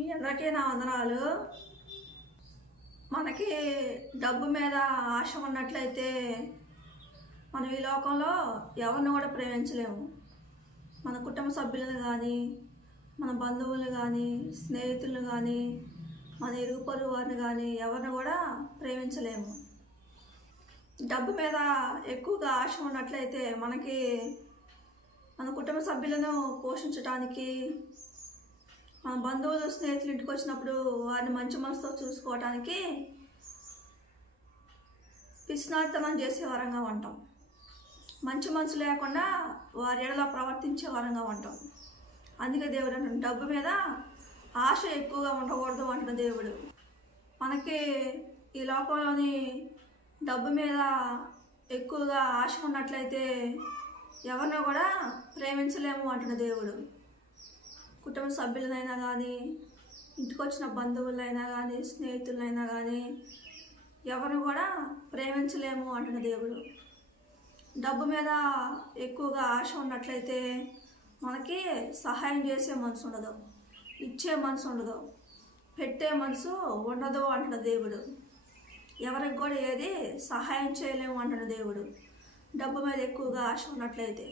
మీ అందరికీ నా వందనాలు. మనకి డబ్బు మీద ఆశ ఉన్నట్లయితే మనం ఈ లోకంలో ఎవరిని కూడా ప్రేమించలేము. మన కుటుంబ సభ్యులను కానీ, మన బంధువులు కానీ, స్నేహితులను కానీ, మన ఇరుగు పొరుగు వారిని కానీ ఎవరిని కూడా ప్రేమించలేము. డబ్బు మీద ఎక్కువగా ఆశ ఉన్నట్లయితే మనకి మన కుటుంబ సభ్యులను పోషించడానికి, మన బంధువులు స్నేహితులు ఇంటికి వచ్చినప్పుడు వారిని మంచి మనసుతో చూసుకోవడానికి పిసినారితనం చేసే వరంగా ఉంటాం. మంచి మనసు లేకుండా వారి ఎడలా ప్రవర్తించే వరంగా ఉంటాం. అందుకే దేవుడు అంటాడు, డబ్బు మీద ఆశ ఎక్కువగా ఉండకూడదు అంటున్న దేవుడు. మనకి ఈ లోకంలోని డబ్బు మీద ఎక్కువగా ఆశ ఉన్నట్లయితే ఎవరినో కూడా ప్రేమించలేము అంటున్న దేవుడు. కుటుంబ సభ్యులనైనా కానీ, ఇంటికి వచ్చిన బంధువులైనా కానీ, స్నేహితులైనా కానీ ఎవరిని కూడా ప్రేమించలేము అంటున్న దేవుడు. డబ్బు మీద ఎక్కువగా ఆశ ఉన్నట్లయితే మనకి సహాయం చేసే మనసు ఉండదు, ఇచ్చే మనసు ఉండదు, పెట్టే మనసు ఉండదు అంటున్న దేవుడు. ఎవరికి కూడా ఏది సహాయం చేయలేము అంటున్న దేవుడు. డబ్బు మీద ఎక్కువగా ఆశ ఉన్నట్లయితే,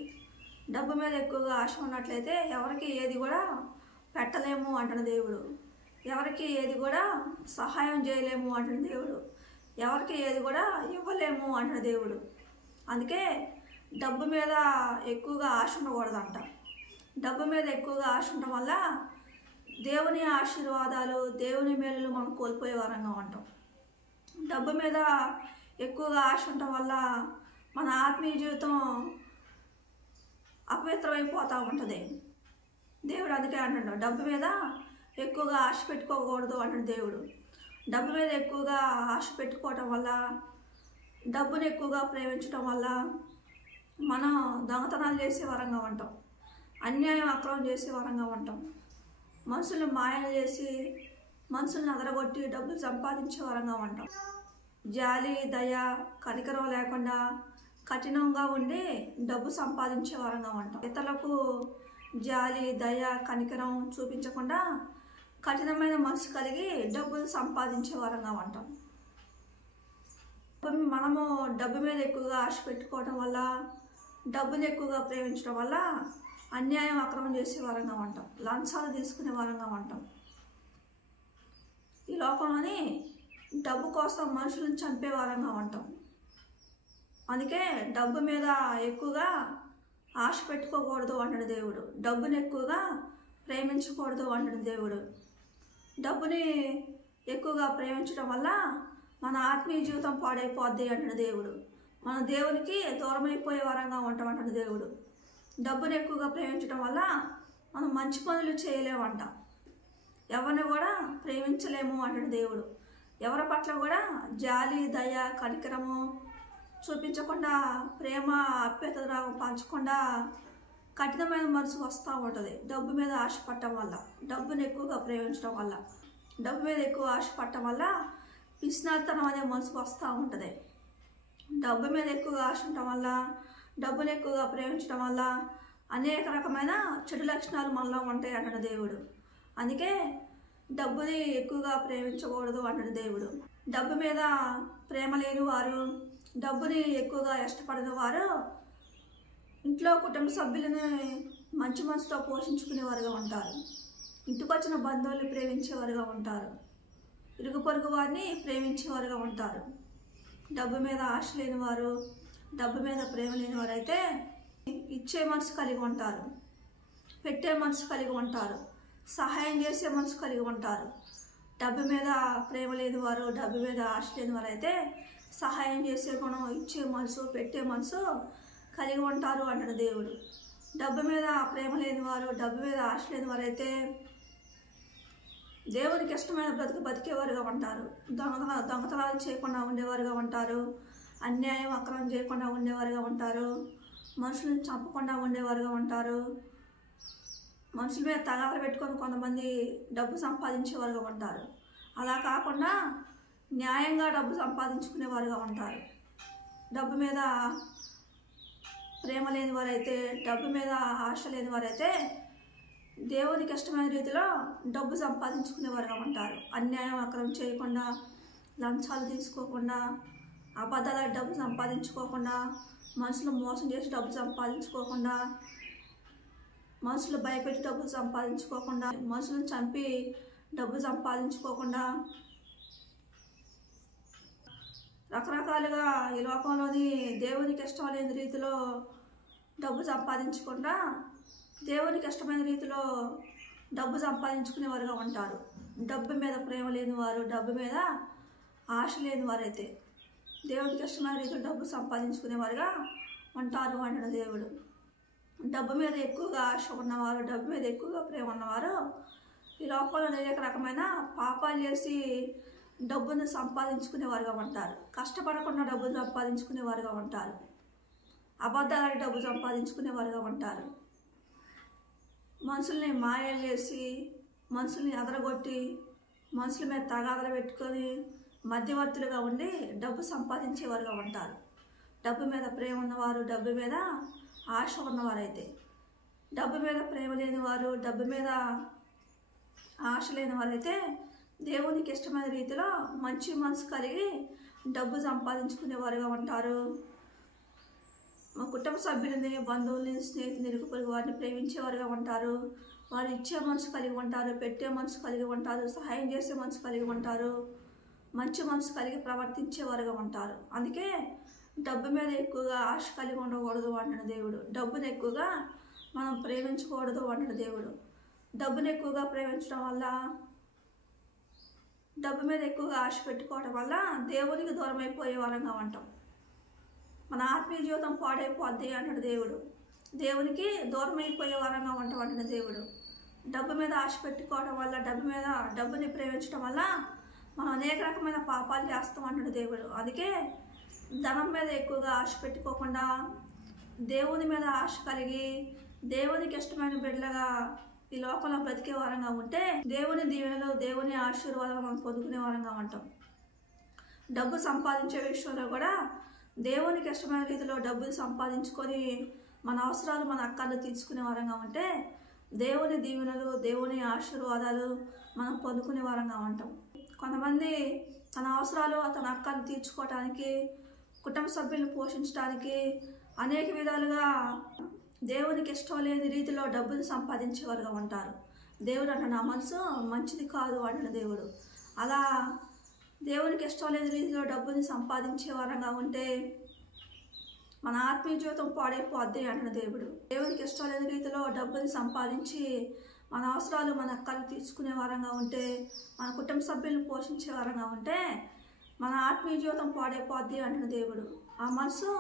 డబ్బు మీద ఎక్కువగా ఆశ ఉన్నట్లయితే ఎవరికి ఏది కూడా పెట్టలేము అంటున్న దేవుడు. ఎవరికి ఏది కూడా సహాయం చేయలేము అంటున్న దేవుడు. ఎవరికి ఏది కూడా ఇవ్వలేము అంటున్న దేవుడు. అందుకే డబ్బు మీద ఎక్కువగా ఆశ ఉండకూడదంట. డబ్బు మీద ఎక్కువగా ఆశ ఉండటం వల్ల దేవుని ఆశీర్వాదాలు, దేవుని మేలులు మనం కోల్పోయే వరంగా ఉంటాం. డబ్బు మీద ఎక్కువగా ఆశ ఉండటం వల్ల మన ఆత్మీయ జీవితం అపవిత్రమైపోతూ ఉంటుంది. దేవుడు అందుకే అంటున్నాడు, డబ్బు మీద ఎక్కువగా ఆశ పెట్టుకోకూడదు అంటున్న దేవుడు. డబ్బు మీద ఎక్కువగా ఆశ పెట్టుకోవటం వల్ల, డబ్బుని ఎక్కువగా ప్రేమించడం వల్ల మనం దొంగతనాలు చేసే వరంగా ఉంటాం, అన్యాయం అక్రమం చేసే వరంగా ఉంటాం, మనుషుల్ని మాయలు చేసి మనుషుల్ని అదరగొట్టి డబ్బులు సంపాదించే వరంగా ఉంటాం. జాలి, దయ, కనికరం లేకుండా కఠినంగా ఉండి డబ్బు సంపాదించే వరంగా ఉంటాం. ఇతరులకు జాలి, దయ, కనికరం చూపించకుండా కఠినమైన మనసు కలిగి డబ్బులు సంపాదించే వరంగా ఉంటాం. మనము డబ్బు మీద ఎక్కువగా ఆశ పెట్టుకోవడం వల్ల, డబ్బుని ఎక్కువగా ప్రేమించడం వల్ల అన్యాయం అక్రమం చేసే వరంగా ఉంటాం, లంచాలు తీసుకునే వరంగా ఉంటాం. ఈ లోకంలోని డబ్బు కోసం మనుషులను చంపే వరంగా ఉంటాం. అందుకే డబ్బు మీద ఎక్కువగా ఆశ పెట్టుకోకూడదు అంటున్న దేవుడు. డబ్బుని ఎక్కువగా ప్రేమించకూడదు అంటున్న దేవుడు. డబ్బుని ఎక్కువగా ప్రేమించడం వల్ల మన ఆత్మీయ జీవితం పాడైపోద్ది అంటున్న దేవుడు. మన దేవునికి దూరమైపోయే వరంగా ఉంటాం అంటున్న దేవుడు. డబ్బుని ఎక్కువగా ప్రేమించడం వల్ల మనం మంచి పనులు చేయలేమంట, ఎవరిని కూడా ప్రేమించలేము అంటున్న దేవుడు. ఎవరి పట్ల కూడా జాలి, దయ, కనికరము చూపించకుండా, ప్రేమ ఆప్యాయత పంచకుండా కఠినమైన మనసు వస్తూ ఉంటుంది డబ్బు మీద ఆశ పట్టడం వల్ల. డబ్బుని ఎక్కువగా ప్రేమించడం వల్ల, డబ్బు మీద ఎక్కువ ఆశ పట్టడం వల్ల పిసినారితనం అనే మనసు వస్తూ ఉంటుంది. డబ్బు మీద ఎక్కువగా ఆశ ఉండటం వల్ల, డబ్బుని ఎక్కువగా ప్రేమించడం వల్ల అనేక రకమైన చెడు లక్షణాలు మనలో ఉంటాయి అంటున్న దేవుడు. అందుకే డబ్బుని ఎక్కువగా ప్రేమించకూడదు అంటున్న దేవుడు. డబ్బు మీద ప్రేమ లేని వారు, డబ్బుని ఎక్కువగా ఇష్టపడిన వారు ఇంట్లో కుటుంబ సభ్యులను మంచి మనసుతో పోషించుకునేవారుగా ఉంటారు. ఇంటికి వచ్చిన బంధువుల్ని ప్రేమించేవారుగా ఉంటారు. ఇరుగు పొరుగు వారిని ప్రేమించేవారుగా ఉంటారు. డబ్బు మీద ఆశ లేని వారు, డబ్బు మీద ప్రేమ లేని వారు అయితే ఇచ్చే మనసు కలిగి ఉంటారు, పెట్టే మనసు కలిగి ఉంటారు, సహాయం చేసే మనసు కలిగి ఉంటారు. డబ్బు మీద ప్రేమ లేని వారు, డబ్బు మీద ఆశ లేని వారు అయితే సహాయం చేసే గుణం, ఇచ్చే మనసు, పెట్టే మనసు కలిగి ఉంటారు అంటున్న దేవుడు. డబ్బు మీద ప్రేమ లేని వారు, డబ్బు మీద ఆశ లేని వారు అయితే దేవునికి ఇష్టమైన బ్రతుకు బతికేవారుగా ఉంటారు. దొంగతనాలు చేయకుండా ఉండేవారుగా ఉంటారు, అన్యాయం అక్రమం చేయకుండా ఉండేవారుగా ఉంటారు, మనుషులను చంపకుండా ఉండేవారుగా ఉంటారు. మనుషుల మీద తగాదాలు పెట్టుకొని కొంతమంది డబ్బు సంపాదించేవారుగా ఉంటారు. అలా కాకుండా న్యాయంగా డబ్బు సంపాదించుకునేవారుగా ఉంటారు. డబ్బు మీద ప్రేమ లేని వారైతే, డబ్బు మీద ఆశ లేని వారైతే దేవునికి ఇష్టమైన రీతిలో డబ్బు సంపాదించుకునేవారుగా ఉంటారు. అన్యాయం అక్రమం చేయకుండా, లంచాలు తీసుకోకుండా, అబద్ధాల డబ్బు సంపాదించుకోకుండా, మనుషులు మోసం చేసి డబ్బు సంపాదించుకోకుండా, మనుషులు భయపెట్టి డబ్బులు సంపాదించుకోకుండా, మనుషులను చంపి డబ్బు సంపాదించుకోకుండా, రకరకాలుగా ఈ లోకంలోని దేవునికి ఇష్టం లేని రీతిలో డబ్బు సంపాదించకుండా దేవునికి ఇష్టమైన రీతిలో డబ్బు సంపాదించుకునేవారుగా ఉంటారు. డబ్బు మీద ప్రేమ లేని వారు, డబ్బు మీద ఆశ లేని వారైతే దేవునికి ఇష్టమైన రీతిలో డబ్బు సంపాదించుకునేవారుగా ఉంటారు అంటాడు దేవుడు. డబ్బు మీద ఎక్కువగా ఆశ ఉన్నవారు, డబ్బు మీద ఎక్కువగా ప్రేమ ఉన్నవారు ఈ లోకంలో అనేక రకమైన పాపాలు చేసి డబ్బును సంపాదించుకునేవారుగా ఉంటారు. కష్టపడకుండా డబ్బును సంపాదించుకునేవారుగా ఉంటారు. అబద్ధాలని డబ్బు సంపాదించుకునేవారుగా ఉంటారు. మనుషుల్ని మాయలు చేసి, మనుషుల్ని అదరగొట్టి, మనుషుల మీద తగాదలు పెట్టుకొని మధ్యవర్తులుగా ఉండి డబ్బు సంపాదించేవారుగా ఉంటారు. డబ్బు మీద ప్రేమ ఉన్నవారు, డబ్బు మీద ఆశ ఉన్నవారైతే, డబ్బు మీద ప్రేమ లేని వారు, డబ్బు మీద ఆశ లేని వారైతే దేవునికి ఇష్టమైన రీతిలో మంచి మనసు కలిగి డబ్బు సంపాదించుకునేవారుగా ఉంటారు. మా కుటుంబ సభ్యులని, బంధువుల్ని, స్నేహితులు, ఇరుగు పొరుగు వారిని ప్రేమించేవారుగా ఉంటారు. వారు ఇచ్చే మనసు కలిగి ఉంటారు, పెట్టే మనసు కలిగి ఉంటారు, సహాయం చేసే మనసు కలిగి ఉంటారు, మంచి మనసు కలిగి ప్రవర్తించేవారుగా ఉంటారు. అందుకే డబ్బు మీద ఎక్కువగా ఆశ కలిగి ఉండకూడదు అంటున్న దేవుడు. డబ్బును ఎక్కువగా మనం ప్రేమించకూడదు అంటున్న దేవుడు. డబ్బును ఎక్కువగా ప్రేమించడం వల్ల, డబ్బు మీద ఎక్కువగా ఆశ పెట్టుకోవడం వల్ల దేవునికి దూరం అయిపోయే వారంగా ఉంటాం. మన ఆత్మీయ జీవితం పాడైపోద్ది అంటాడు దేవుడు. దేవునికి దూరం అయిపోయే వారంగా ఉంటాం అంటున్న దేవుడు. డబ్బు మీద ఆశ పెట్టుకోవడం వల్ల, డబ్బుని ప్రేమించడం వల్ల మనం అనేక రకమైన పాపాలు చేస్తాం అంటున్న దేవుడు. అందుకే ధనం మీద ఎక్కువగా ఆశ పెట్టుకోకుండా దేవుని మీద ఆశ కలిగి దేవునికి ఇష్టమైన బిడ్డలుగా ఈ లోకంలో బ్రతికే వారంగా ఉంటే దేవుని దీవెనలు, దేవుని ఆశీర్వాదాలు మనం పొందుకునే వారంగా ఉంటాం. డబ్బు సంపాదించే విషయంలో కూడా దేవునికి ఇష్టమైన రీతిలో డబ్బులు సంపాదించుకొని మన అవసరాలు, మన అక్కర్లు తీర్చుకునే వారంగా ఉంటే దేవుని దీవెనలు, దేవుని ఆశీర్వాదాలు మనం పొందుకునే వారంగా ఉంటాం. కొంతమంది తన అవసరాలు, తన అక్కర్లు తీర్చుకోవటానికి, కుటుంబ సభ్యులను పోషించడానికి అనేక విధాలుగా దేవునికి ఇష్టం లేని రీతిలో డబ్బులు సంపాదించేవారుగా ఉంటారు. దేవుడు అంట నా మనసు మంచిది కాదు అంటున్న దేవుడు. అలా దేవునికి ఇష్టం లేని రీతిలో డబ్బుని సంపాదించే వారంగా ఉంటే మన ఆత్మీయ జీవితం పాడైపోద్ది అంటున్న దేవుడు. దేవునికి ఇష్టం లేని రీతిలో డబ్బుని సంపాదించి మన అవసరాలు, మన అక్కలు తీర్చుకునే వారంగా ఉంటే, మన కుటుంబ సభ్యులను పోషించే వారంగా ఉంటే మన ఆత్మీయ జీవితం పాడైపోద్ది అంటున్న దేవుడు. ఆ మనసు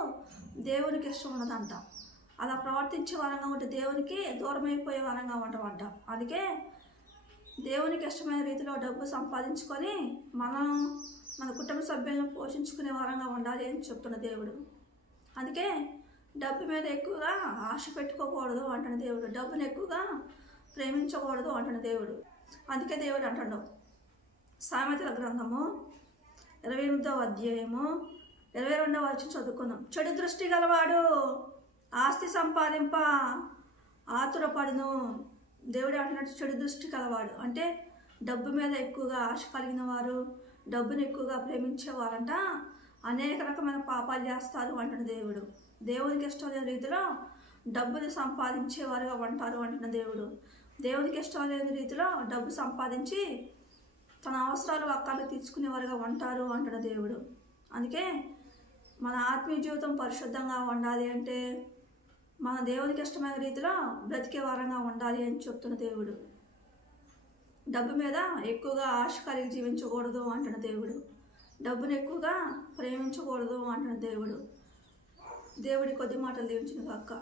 దేవునికి ఇష్టం ఉన్నదంట. అలా ప్రవర్తించే వారంగా ఉంటే దేవునికి దూరం అయిపోయే వారంగా ఉంటామంట. అందుకే దేవునికి ఇష్టమైన రీతిలో డబ్బు సంపాదించుకొని మన కుటుంబ సభ్యులను పోషించుకునే వారంగా ఉండాలి అని చెప్తున్న దేవుడు. అందుకే డబ్బు మీద ఎక్కువగా ఆశ పెట్టుకోకూడదు అంటున్న దేవుడు. డబ్బును ఎక్కువగా ప్రేమించకూడదు అంటున్న దేవుడు. అందుకే దేవుడు అంటాడు, సామెతల గ్రంథము 28వ అధ్యాయము 22వ వచనం చదువుకుందాం. చెడు దృష్టి గలవాడు ఆస్తి సంపాదింప ఆతురపడును. దేవుడు అంటున్నట్టు చెడు దృష్టి కలవాడు అంటే డబ్బు మీద ఎక్కువగా ఆశ కలిగిన వారు, డబ్బును ఎక్కువగా ప్రేమించేవారంట అనేక రకమైన పాపాలు చేస్తారు అంటున్న దేవుడు. దేవునికి ఇష్టం లేని రీతిలో డబ్బుని సంపాదించేవారుగా ఉంటారు అంటున్న దేవుడు. దేవునికి ఇష్టం లేని రీతిలో డబ్బు సంపాదించి తన అవసరాలు, అక్కర్లు తీర్చుకునేవారుగా ఉంటారు అంటున్న దేవుడు. అందుకే మన ఆత్మీయ జీవితం పరిశుద్ధంగా ఉండాలి అంటే మన దేవునికి ఇష్టమైన రీతిలో బ్రతికే వారంగా ఉండాలి అని చెప్తున్న దేవుడు. డబ్బు మీద ఎక్కువగా ఆశ కలిగి జీవించకూడదు అంటున్న దేవుడు. డబ్బును ఎక్కువగా ప్రేమించకూడదు అంటున్న దేవుడు. దేవుడి కొద్ది మాటలు దీవించును గాక.